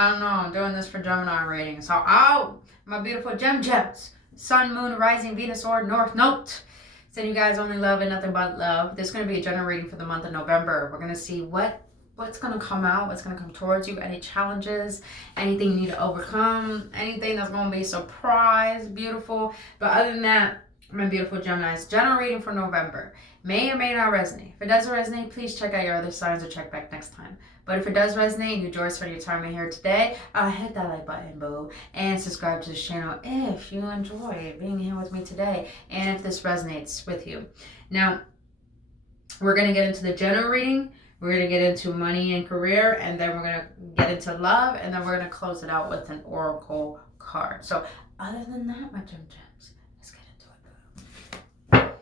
I don't know. I'm doing this for Gemini reading. So, oh, my beautiful gems. Sun, moon, rising, Venus, or North Node. Send you guys only love and nothing but love. This is going to be a general reading for the month of November. We're going to see what's going to come out, what's going to come towards you, any challenges, anything you need to overcome, anything that's going to be a surprise, beautiful. But other than that, my beautiful Geminis, general reading for November may or may not resonate. If it doesn't resonate, please check out your other signs or check back next time. But if it does resonate and you enjoy spending your time in here today, hit that like button, boo, and subscribe to this channel if you enjoy being here with me today and if this resonates with you. Now, we're going to get into the general reading. We're going to get into money and career, and then we're going to get into love, and then we're going to close it out with an oracle card. So other than that, my gems, let's get into it.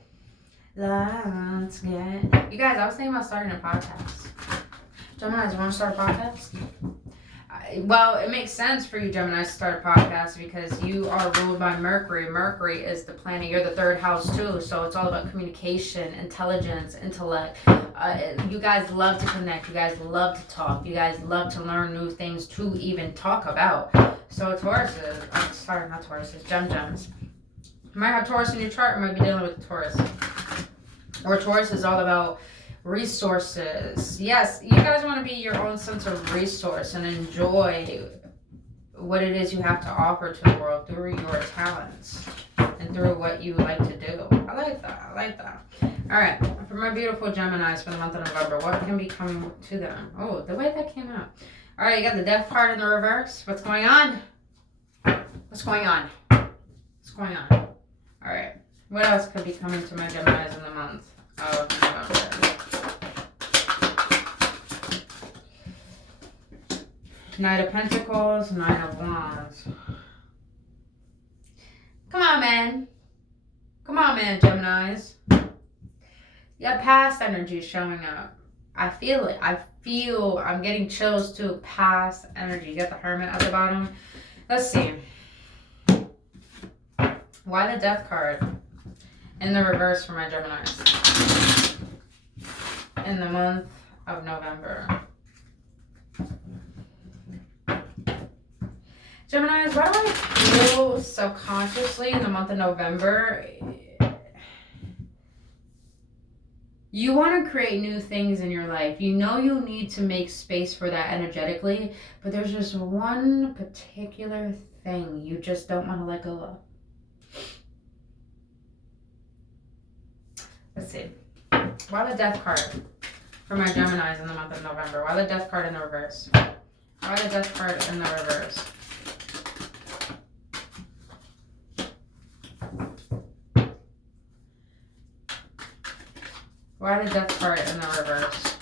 Let's get... You guys, I was thinking about starting a podcast. Geminis, you want to start a podcast? Well, it makes sense for you, Gemini, to start a podcast because you are ruled by Mercury. Mercury is the planet. You're the third house, too. So it's all about communication, intelligence, intellect. You guys love to connect. You guys love to talk. You guys love to learn new things to even talk about. So Tauruses, not Tauruses, gems. You might have Taurus in your chart. You might be dealing with Taurus. Or Taurus is all about resources. Yes, you guys want to be your own sense of resource and enjoy what it is you have to offer to the world through your talents and through what you like to do. I like that. All right, for my beautiful Geminis for the month of November, what can be coming to them? Oh, the way that came out. All right, you got the Death card in the reverse. What's going on? All right, what else could be coming to my Geminis in the month of November? Knight of Pentacles, Nine of Wands. Come on, man, Geminis. You got past energy showing up. I feel it. I'm getting chills too. Past energy. You got the Hermit at the bottom. Let's see. Why the Death card in the reverse for my Geminis in the month of November? Geminis, why do I feel subconsciously in the month of November? You want to create new things in your life. You know you need to make space for that energetically, but there's just one particular thing you just don't want to let go of. Let's see. Why the Death card for my Geminis in the month of November? Why the Death card in the reverse? Why the Death card in the reverse? Why the Death card in the reverse?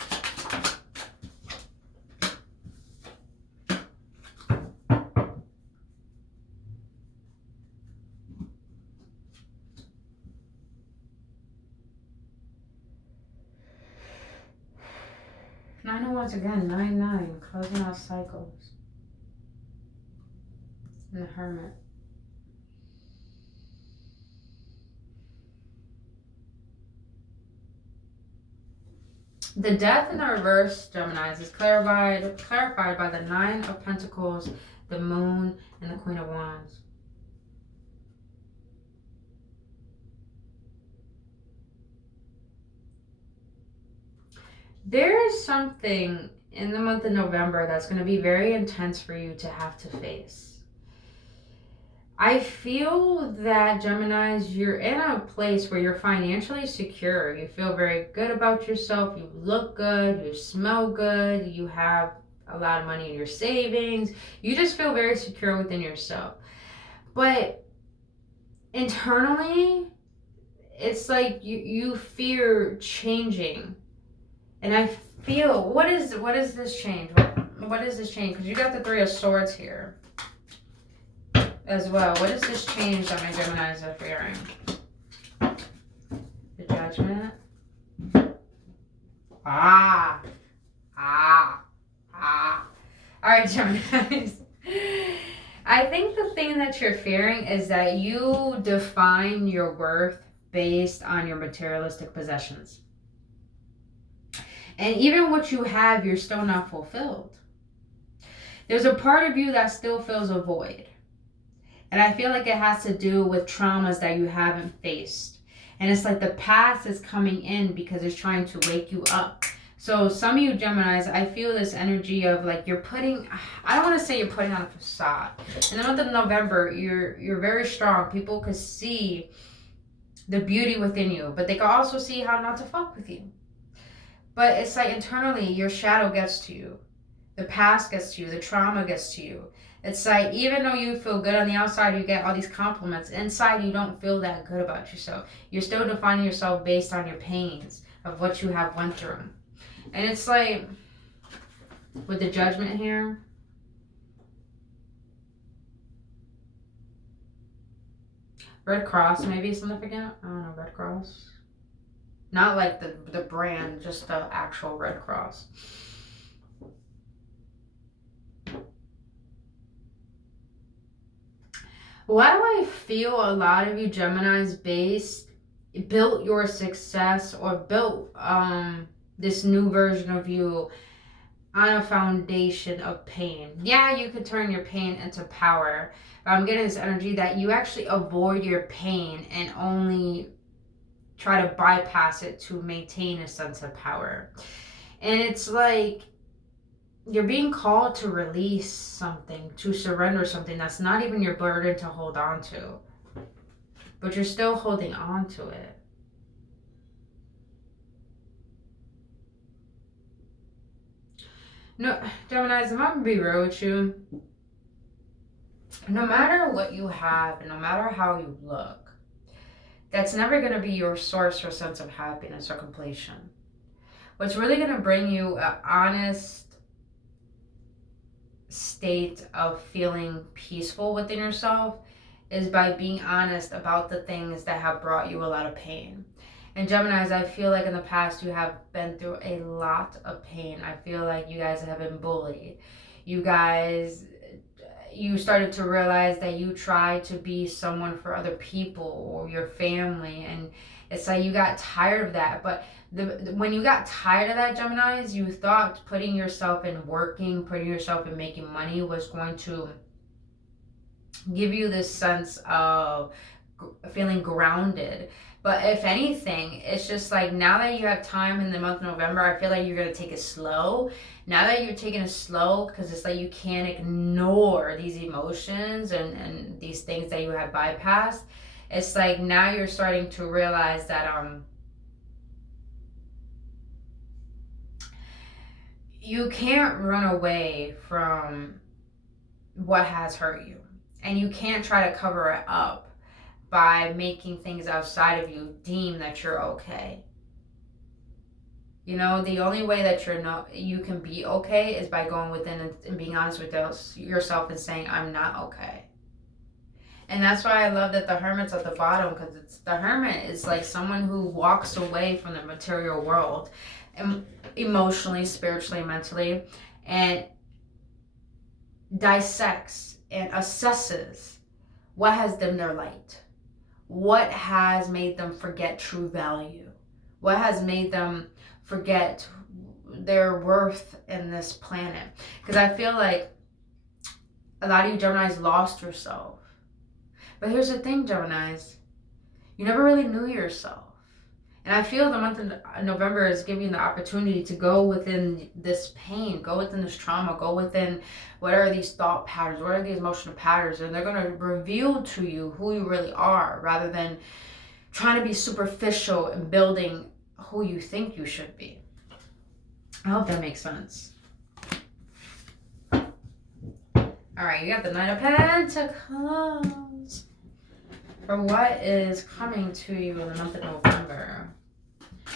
Nine of Wands again, 9-9, closing out cycles. And the Hermit. The Death in the reverse, Geminis, is clarified by the Nine of Pentacles, the Moon, and the Queen of Wands. There is something in the month of November that's going to be very intense for you to have to face. I feel that, Geminis, you're in a place where you're financially secure. You feel very good about yourself. You look good. You smell good. You have a lot of money in your savings. You just feel very secure within yourself. But internally, it's like you fear changing. And I feel, what is this change? What is this change? Because you got the Three of Swords here as well. What is this change that my Geminis are fearing? The Judgment. All right, Geminis. I think the thing that you're fearing is that you define your worth based on your materialistic possessions. And even what you have, you're still not fulfilled. There's a part of you that still feels a void. And I feel like it has to do with traumas that you haven't faced. And it's like the past is coming in because it's trying to wake you up. So some of you Geminis, I feel this energy of like you're putting, I don't want to say you're putting on a facade. In the month of November, you're very strong. People could see the beauty within you, but they can also see how not to fuck with you. But it's like internally your shadow gets to you. The past gets to you. The trauma gets to you. It's like even though you feel good on the outside, you get all these compliments. Inside, you don't feel that good about yourself. You're still defining yourself based on your pains of what you have went through. And it's like with the Judgment here. Red Cross, maybe significant. I don't know, Red Cross. Not like the brand, just the actual Red Cross. Why do I feel a lot of you Geminis built your success or built this new version of you on a foundation of pain? Yeah, you could turn your pain into power. But I'm getting this energy that you actually avoid your pain and only try to bypass it to maintain a sense of power. And it's like you're being called to release something, to surrender something that's not even your burden to hold on to. But you're still holding on to it. No, Geminis, if I'm gonna be real with you, no matter what you have, and no matter how you look, that's never gonna be your source or sense of happiness or completion. What's really gonna bring you an honest state of feeling peaceful within yourself is by being honest about the things that have brought you a lot of pain. And Geminis, I feel like in the past you have been through a lot of pain. I feel like you guys have been bullied. You started to realize that you tried to be someone for other people or your family, and it's like you got tired of that. But when you got tired of that, Geminis, you thought putting yourself in working, putting yourself in making money was going to give you this sense of feeling grounded. But if anything, it's just like now that you have time in the month of November, I feel like you're going to take it slow. Now that you're taking it slow, because it's like you can't ignore these emotions and these things that you have bypassed. It's like now you're starting to realize that you can't run away from what has hurt you. And you can't try to cover it up by making things outside of you deem that you're okay. You know, the only way that you can be okay is by going within and being honest with yourself and saying, I'm not okay. And that's why I love that the Hermit's at the bottom, because the Hermit is like someone who walks away from the material world, emotionally, spiritually, mentally, and dissects and assesses what has dimmed their light. What has made them forget true value? What has made them forget their worth in this planet? Because I feel like a lot of you Geminis lost yourself. But here's the thing, Geminis. You never really knew yourself. And I feel the month of November is giving you the opportunity to go within this pain, go within this trauma, go within what are these thought patterns, what are these emotional patterns, and they're going to reveal to you who you really are rather than trying to be superficial and building who you think you should be. I hope that makes sense. All right, you got the Knight of Pentacles. For what is coming to you in the month of November?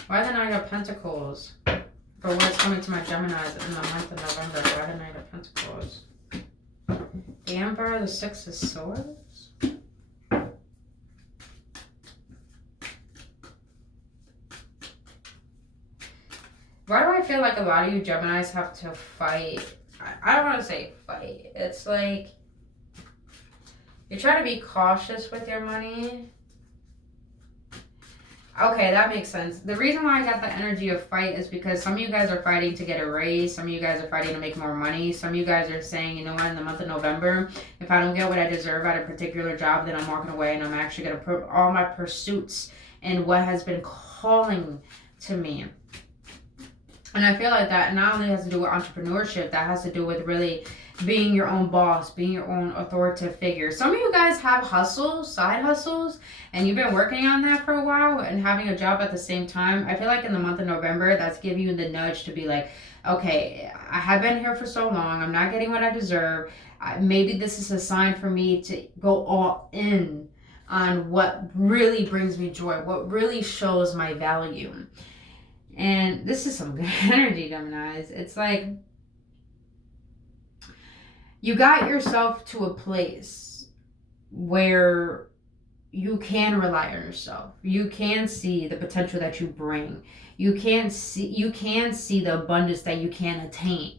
Why the Knight of Pentacles? For what's coming to my Geminis in the month of November? Why the Knight of Pentacles? The Emperor, the Six of Swords. Why do I feel like a lot of you Geminis have to fight? I don't want to say fight. It's like you're trying to be cautious with your money. Okay, that makes sense. The reason why I got the energy of fight is because some of you guys are fighting to get a raise. Some of you guys are fighting to make more money. Some of you guys are saying, you know what, in the month of November, if I don't get what I deserve at a particular job, then I'm walking away and I'm actually going to put all my pursuits and what has been calling to me. And I feel like that not only has to do with entrepreneurship, that has to do with really being your own boss, being your own authoritative figure. Some of you guys have hustles, side hustles, and you've been working on that for a while and having a job at the same time. I feel like in the month of November, that's giving you the nudge to be like, okay, I have been here for so long. I'm not getting what I deserve. Maybe this is a sign for me to go all in on what really brings me joy, what really shows my value. And this is some good energy, Geminis. It's like you got yourself to a place where you can rely on yourself. You can see the potential that you bring. You can see the abundance that you can attain.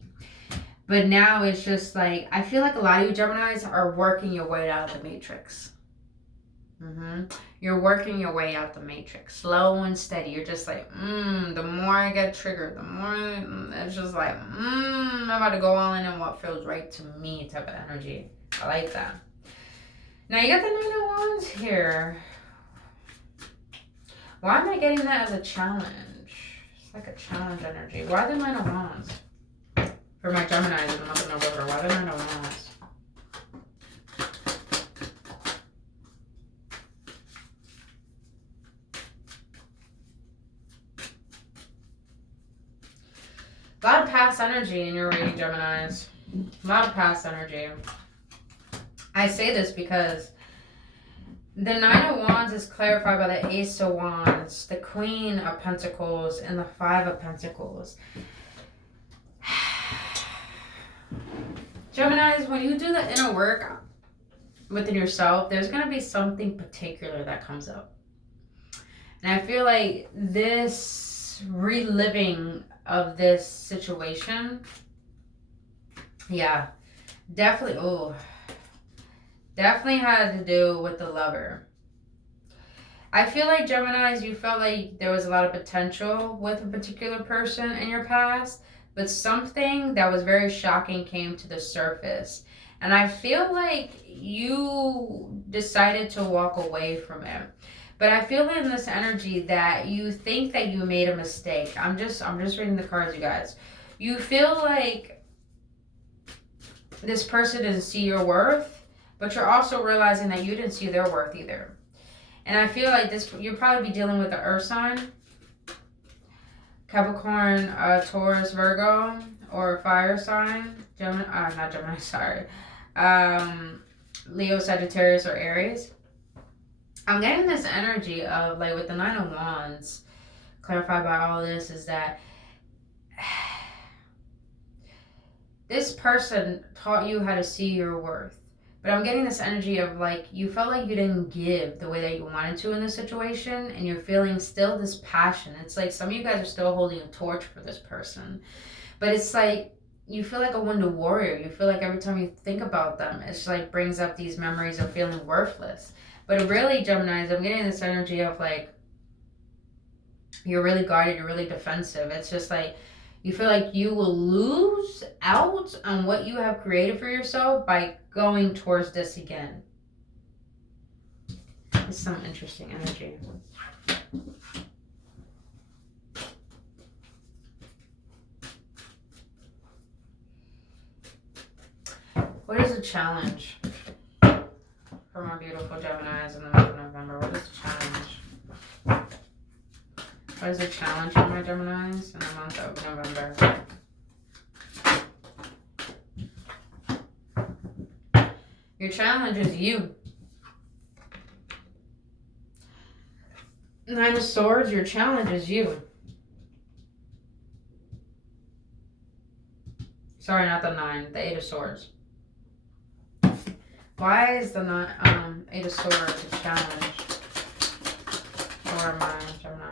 But now it's just like, I feel like a lot of you Geminis are working your way out of the matrix. You're working your way out the matrix, slow and steady. You're just like, the more I get triggered, the more it's just like, I'm about to go all in on what feels right to me type of energy. I like that. Now you got the Nine of Wands here. Why am I getting that as a challenge? It's like a challenge energy. Why the Nine of Wands? For my Geminis in the month of November, why the Nine of Wands? A lot of past energy in your reading, Geminis. A lot of past energy. I say this because the Nine of Wands is clarified by the Ace of Wands, the Queen of Pentacles, and the Five of Pentacles. Geminis, when you do the inner work within yourself, there's going to be something particular that comes up. And I feel like this reliving of this situation, yeah, definitely had to do with the Lover. I feel like Geminis, you felt like there was a lot of potential with a particular person in your past, but something that was very shocking came to the surface, and I feel like you decided to walk away from it. But I feel in this energy that you think that you made a mistake. I'm just reading the cards, you guys. You feel like this person didn't see your worth, but you're also realizing that you didn't see their worth either. And I feel like this, you'll probably be dealing with the earth sign, Capricorn, Taurus, Virgo, or fire sign, Leo, Sagittarius, or Aries. I'm getting this energy of, like, with the Nine of Wands, clarified by all this, is that this person taught you how to see your worth. But I'm getting this energy of, like, you felt like you didn't give the way that you wanted to in this situation, and you're feeling still this passion. It's like some of you guys are still holding a torch for this person. But it's like, you feel like a wounded warrior. You feel like every time you think about them, it's like brings up these memories of feeling worthless. But really, Geminis, I'm getting this energy of, like, you're really guarded, you're really defensive. It's just like, you feel like you will lose out on what you have created for yourself by going towards this again. It's some interesting energy. What is the challenge for my beautiful Geminis in the month of November? What is the challenge? What is the challenge for my Geminis in the month of November? Your challenge is you. Nine of Swords, your challenge is you. Sorry, not the nine, the Eight of Swords. Why is the Eight of Swords a challenge for my Geminis?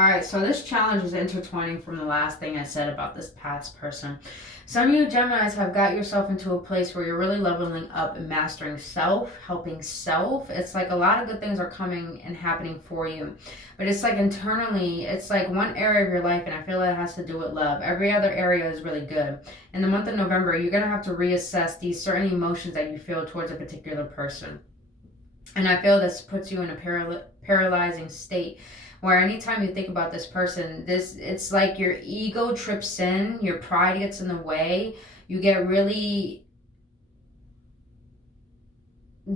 All right, so this challenge is intertwining from the last thing I said about this past person. Some of you Geminis have got yourself into a place where you're really leveling up and mastering self, helping self. It's like a lot of good things are coming and happening for you. But it's like internally, it's like one area of your life, and I feel that it has to do with love. Every other area is really good. In the month of November, you're going to have to reassess these certain emotions that you feel towards a particular person. And I feel this puts you in a paralyzing state where anytime you think about this person, it's like your ego trips in, your pride gets in the way, you get really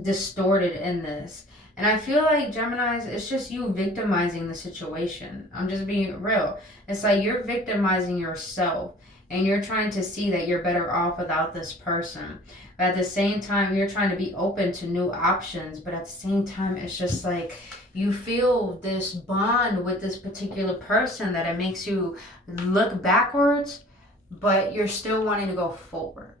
distorted in this. And I feel like Geminis, it's just you victimizing the situation. I'm just being real. It's like you're victimizing yourself and you're trying to see that you're better off without this person. But at the same time, you're trying to be open to new options. But at the same time, it's just like you feel this bond with this particular person that it makes you look backwards, but you're still wanting to go forward.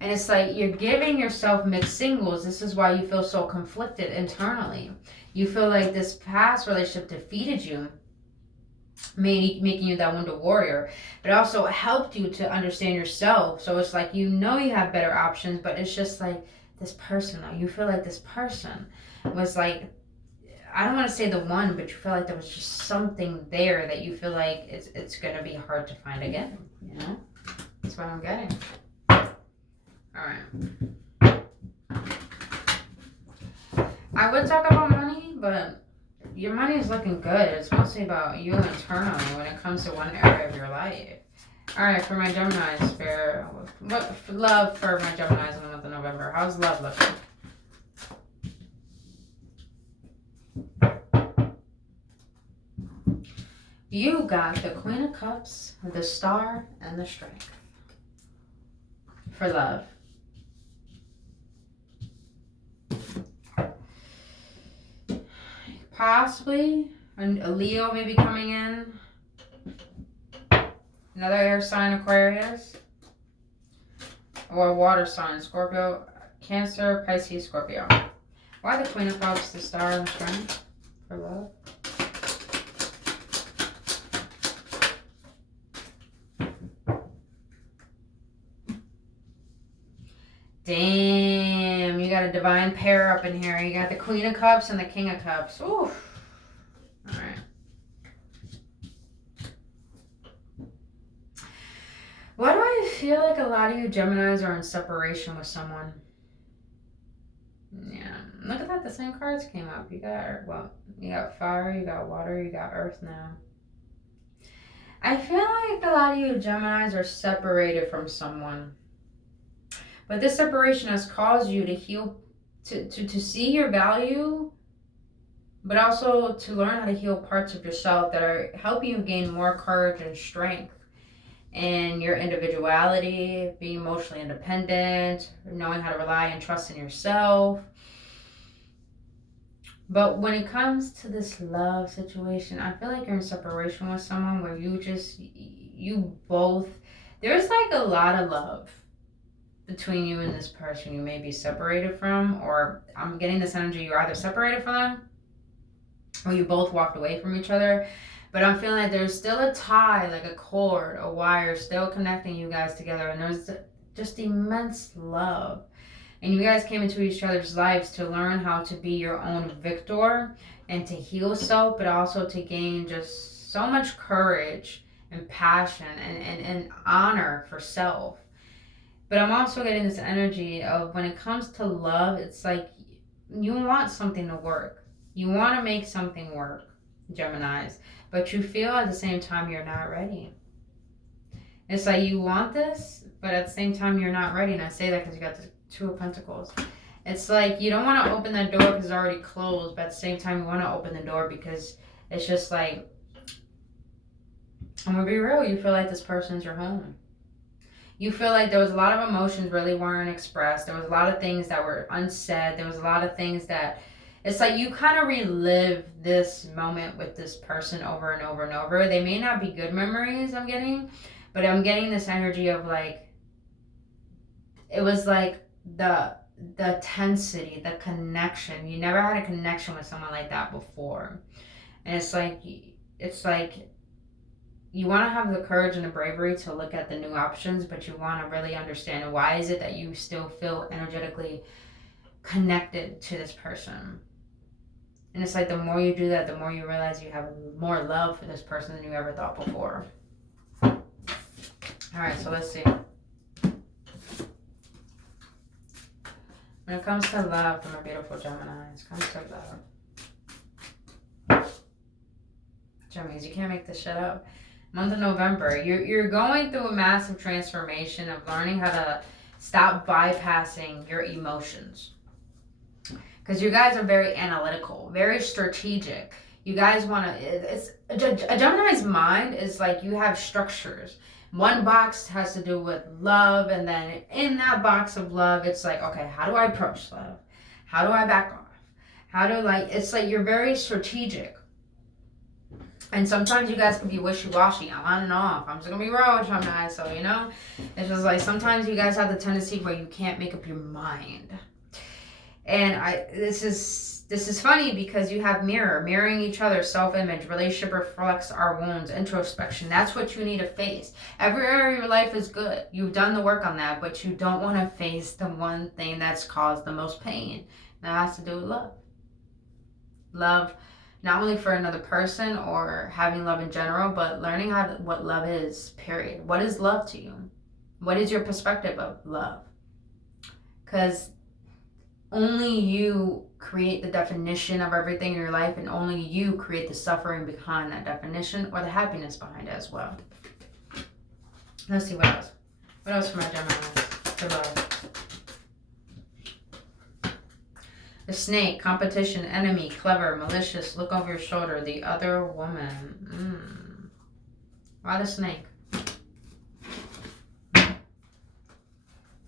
And it's like you're giving yourself mixed signals. This is why you feel so conflicted internally. You feel like this past relationship defeated you, making you that Wonder Warrior, but also helped you to understand yourself. So it's like you have better options, but it's just like this person, though. You feel like this person was like, I don't want to say the one, but you feel like there was just something there that you feel like it's going to be hard to find again, you know? That's what I'm getting. Alright. I would talk about money, but your money is looking good. It's mostly about you internally when it comes to one area of your life. Alright, for my Geminis, what love for my Geminis in the month of November? How's love looking? You got the Queen of Cups, the Star, and the Strength. For love. Possibly a Leo may be coming in. Another air sign, Aquarius. Or a water sign, Scorpio, Cancer, Pisces, Scorpio. Why the Queen of Cups, the Star, and the Strength? For love. Damn, you got a divine pair up in here. You got the Queen of Cups and the King of Cups. Ooh. Alright. Why do I feel like a lot of you Geminis are in separation with someone? Yeah. Look at that. The same cards came up. You got fire, you got water, you got earth now. I feel like a lot of you Geminis are separated from someone. But this separation has caused you to heal, to see your value, but also to learn how to heal parts of yourself that are helping you gain more courage and strength in your individuality, being emotionally independent, knowing how to rely and trust in yourself. But when it comes to this love situation, I feel like you're in separation with someone where you both, there's like a lot of love between you and this person you may be separated from, or I'm getting this energy you're either separated from them or you both walked away from each other. But I'm feeling like there's still a tie, like a cord, a wire still connecting you guys together, and there's just immense love. And you guys came into each other's lives to learn how to be your own victor and to heal self, but also to gain just so much courage and passion and honor for self. But I'm also getting this energy of when it comes to love, it's like you want something to work. You want to make something work, Geminis. But you feel at the same time you're not ready. It's like you want this, but at the same time you're not ready. And I say that because you got the Two of Pentacles. It's like you don't want to open that door because it's already closed. But at the same time you want to open the door because it's just like, I'm going to be real, you feel like this person's your home. You feel like there was a lot of emotions really weren't expressed. There was a lot of things that were unsaid. There was a lot of things that, it's like you kind of relive this moment with this person over and over and over. They may not be good memories I'm getting, but I'm getting this energy of like, it was like the intensity, the connection. You never had a connection with someone like that before. And it's like it's like you want to have the courage and the bravery to look at the new options, but you want to really understand why is it that you still feel energetically connected to this person. And it's like the more you do that, the more you realize you have more love for this person than you ever thought before. All right, so let's see. When it comes to love for my beautiful Geminis, it comes to love. Geminis, you can't make this shit up. Month of November, you're going through a massive transformation of learning how to stop bypassing your emotions. Because you guys are very analytical, very strategic. You guys want to, it's a Gemini's mind is like you have structures. One box has to do with love, and then in that box of love, it's like, okay, how do I approach love? How do I back off? It's like you're very strategic. And sometimes you guys can be wishy-washy. I'm on and off. I'm just going to be real with you guys. So, you know, it's just like sometimes you guys have the tendency where you can't make up your mind. And this is funny because you have mirroring each other, self-image, relationship reflects our wounds, introspection. That's what you need to face. Every area of your life is good. You've done the work on that, but you don't want to face the one thing that's caused the most pain. That has to do with love. Love, not only for another person or having love in general, but learning what love is, period. What is love to you? What is your perspective of love? Because only you create the definition of everything in your life, and only you create the suffering behind that definition or the happiness behind it as well. Let's see what else. What else for my Geminis? For love. The snake, competition, enemy, clever, malicious, look over your shoulder, the other woman. Why the snake?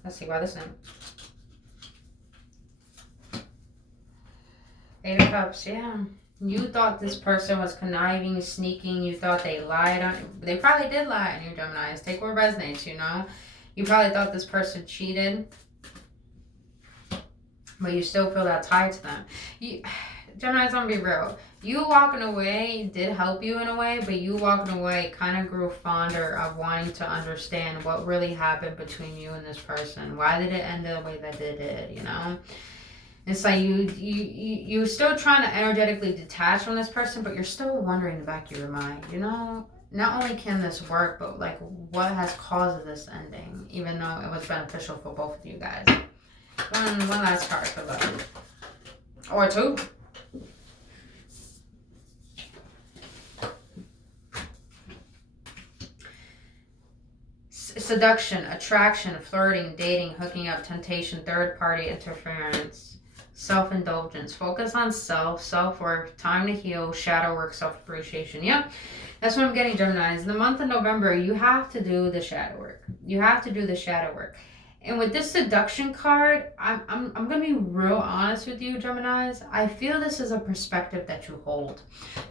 Let's see, why the snake? Eight of Cups, yeah. You thought this person was conniving, sneaking. You thought they lied on you. They probably did lie on you, Geminis. Take what resonates, you know. You probably thought this person cheated, but you still feel that tie to them. Geminis, I'm gonna be real. You walking away did help you in a way, but you walking away kind of grew fonder of wanting to understand what really happened between you and this person. Why did it end the way that it did, you know? It's like you're still trying to energetically detach from this person, but you're still wondering in the back of your mind, you know, not only can this work, but like what has caused this ending, even though it was beneficial for both of you guys. One last card for love. Or two. Seduction, attraction, flirting, dating, hooking up, temptation, third party interference. Self-indulgence. Focus on self-worth, time to heal, shadow work, self-appreciation. Yep. That's what I'm getting, Geminis. In the month of November, you have to do the shadow work. You have to do the shadow work. And with this seduction card, I'm going to be real honest with you, Geminis. I feel this is a perspective that you hold.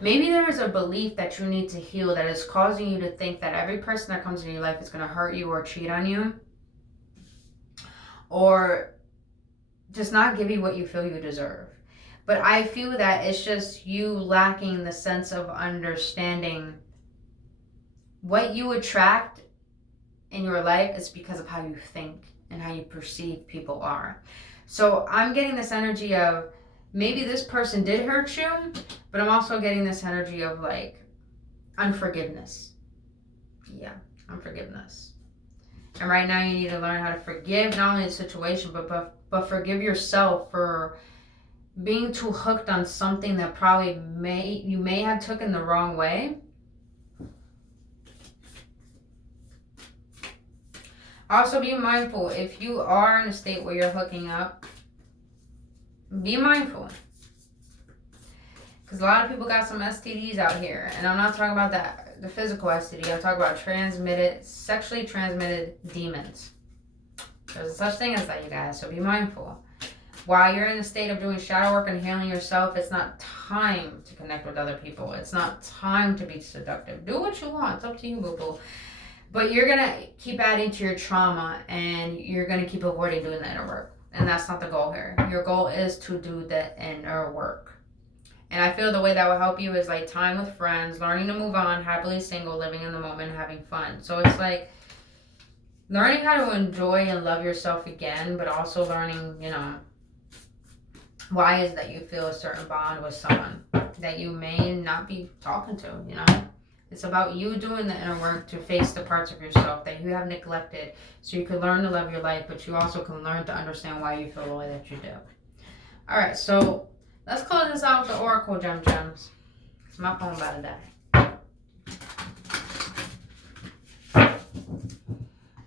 Maybe there is a belief that you need to heal that is causing you to think that every person that comes into your life is going to hurt you or cheat on you. Or just not give you what you feel you deserve. But I feel that it's just you lacking the sense of understanding what you attract in your life is because of how you think and how you perceive people are. So I'm getting this energy of maybe this person did hurt you, but I'm also getting this energy of like unforgiveness. Yeah, unforgiveness. And right now you need to learn how to forgive not only the situation, but forgive yourself for being too hooked on something that probably you may have taken the wrong way. Also be mindful if you are in a state where you're hooking up, be mindful. Because a lot of people got some STDs out here. And I'm not talking about the physical STD. I'm talking about sexually transmitted demons. There's a such thing as that, you guys. So be mindful. While you're in a state of doing shadow work and healing yourself, it's not time to connect with other people. It's not time to be seductive. Do what you want. It's up to you, boo-boo. But you're going to keep adding to your trauma, and you're going to keep avoiding doing the inner work. And that's not the goal here. Your goal is to do the inner work. And I feel the way that will help you is like time with friends, learning to move on, happily single, living in the moment, having fun. So it's like learning how to enjoy and love yourself again, but also learning, you know, why is that you feel a certain bond with someone that you may not be talking to, you know? It's about you doing the inner work to face the parts of yourself that you have neglected so you can learn to love your life, but you also can learn to understand why you feel the way that you do. All right, so let's close this out with the Oracle Gems. It's my phone about to die.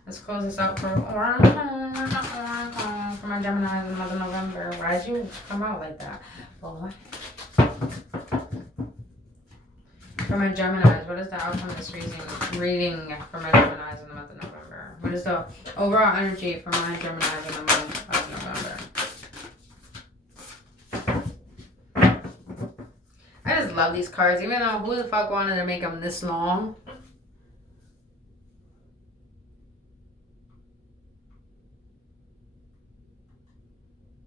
Let's close this out for Oracle for my Gemini in the month of November. Why did you come out like that? Well, what? For my Geminis, what is the outcome of this reading for my Geminis in the month of November? What is the overall energy for my Geminis in the month of November? I just love these cards, even though who the fuck wanted to make them this long?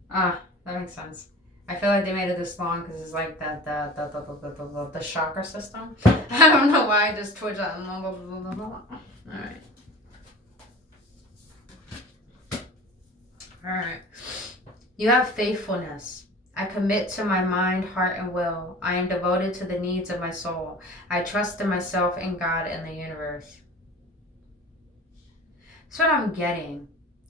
Ah, that makes sense. I feel like they made it this long because it's like the chakra system. I don't know why I just twitch that. Alright. Alright. You have faithfulness. I commit to my mind, heart, and will. I am devoted to the needs of my soul. I trust in myself and God and the universe. That's what I'm getting.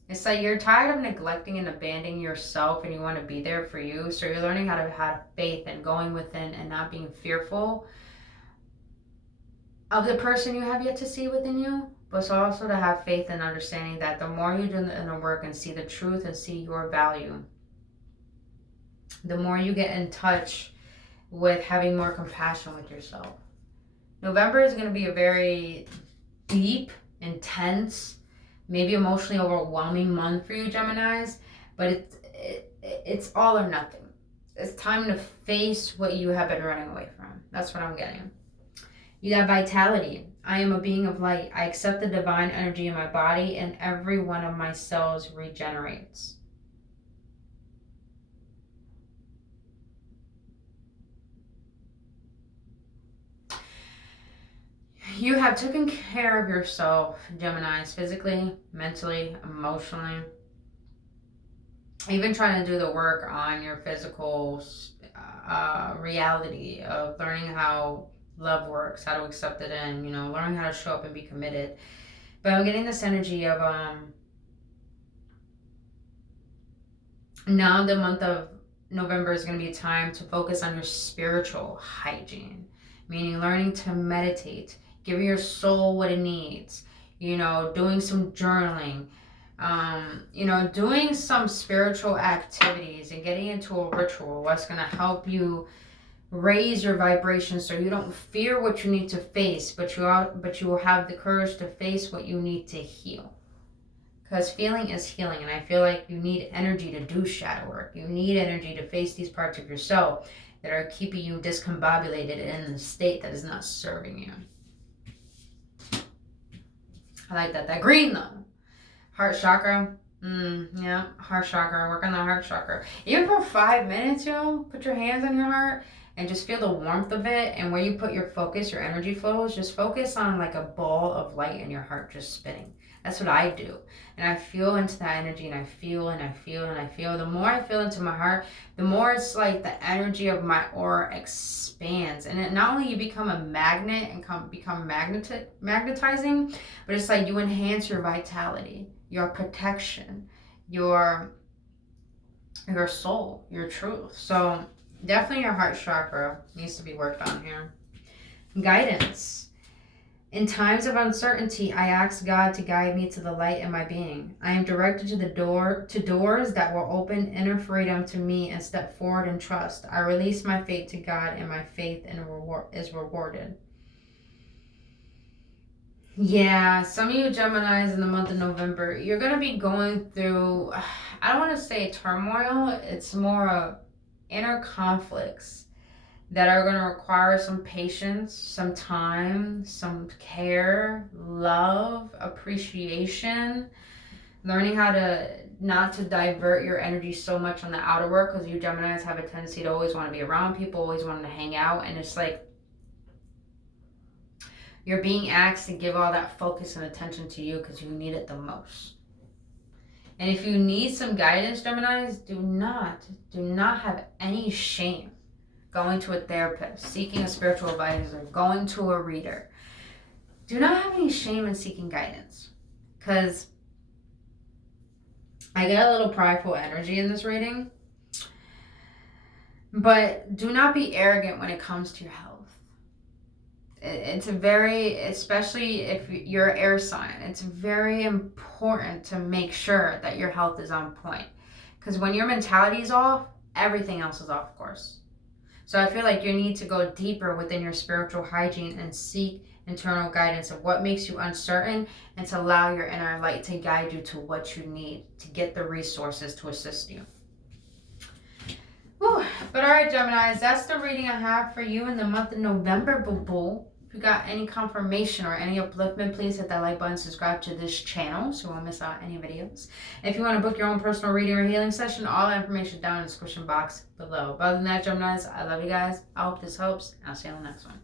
It's like you're tired of neglecting and abandoning yourself and you want to be there for you. So you're learning how to have faith and going within and not being fearful of the person you have yet to see within you. But also to have faith and understanding that the more you do the inner work and see the truth and see your value, the more you get in touch with having more compassion with yourself. November is going to be a very deep, intense, maybe emotionally overwhelming month for you Geminis, but it's all or nothing. It's time to face what you have been running away from. That's what I'm getting. You got vitality. I am a being of light. I accept the divine energy in my body and every one of my cells regenerates. You have taken care of yourself, Geminis, physically, mentally, emotionally. Even trying to do the work on your physical reality of learning how love works, how to accept it in, you know, learning how to show up and be committed. But I'm getting this energy of now the month of November is going to be a time to focus on your spiritual hygiene, meaning learning to meditate, giving your soul what it needs, you know, doing some journaling, you know, doing some spiritual activities and getting into a ritual. What's going to help you raise your vibration so you don't fear what you need to face, but you will have the courage to face what you need to heal. Because feeling is healing, and I feel like you need energy to do shadow work. You need energy to face these parts of yourself that are keeping you discombobulated in a state that is not serving you. I like that. That green though. Heart chakra. Yeah, heart chakra. Work on the heart chakra. Even for 5 minutes, yo, put your hands on your heart and just feel the warmth of it. And where you put your focus, your energy flows, just focus on like a ball of light in your heart just spinning. That's what I do. And I feel into that energy and I feel and I feel and I feel. The more I feel into my heart, the more it's like the energy of my aura expands. And it, not only you become a magnet and become magnetizing, but it's like you enhance your vitality, your protection, your soul, your truth. So definitely your heart chakra needs to be worked on here. Guidance. In times of uncertainty, I ask God to guide me to the light in my being. I am directed to doors that will open inner freedom to me and step forward in trust. I release my faith to God and my faith is rewarded. Yeah, some of you Geminis in the month of November, you're going to be going through, I don't want to say turmoil, it's more of inner conflicts that are going to require some patience, some time, some care, love, appreciation. Learning how to not to divert your energy so much on the outer work, because you Geminis have a tendency to always want to be around people, always wanting to hang out, and it's like you're being asked to give all that focus and attention to you because you need it the most. And if you need some guidance, Geminis, do not have any shame going to a therapist, seeking a spiritual advisor, going to a reader. Do not have any shame in seeking guidance, because I get a little prideful energy in this reading. But do not be arrogant when it comes to your health. It's a very, especially if you're an air sign, it's very important to make sure that your health is on point. Because when your mentality is off, everything else is off course. So I feel like you need to go deeper within your spiritual hygiene and seek internal guidance of what makes you uncertain, and to allow your inner light to guide you to what you need to get the resources to assist you. Whew. But all right, Geminis, that's the reading I have for you in the month of November, boo-boo. If you got any confirmation or any upliftment, please hit that like button, subscribe to this channel so you won't miss out any videos. If you want to book your own personal reading or healing session, all that information down in the description box below. But other than that, Geminis, I love you guys. I hope this helps, and I'll see you on the next one.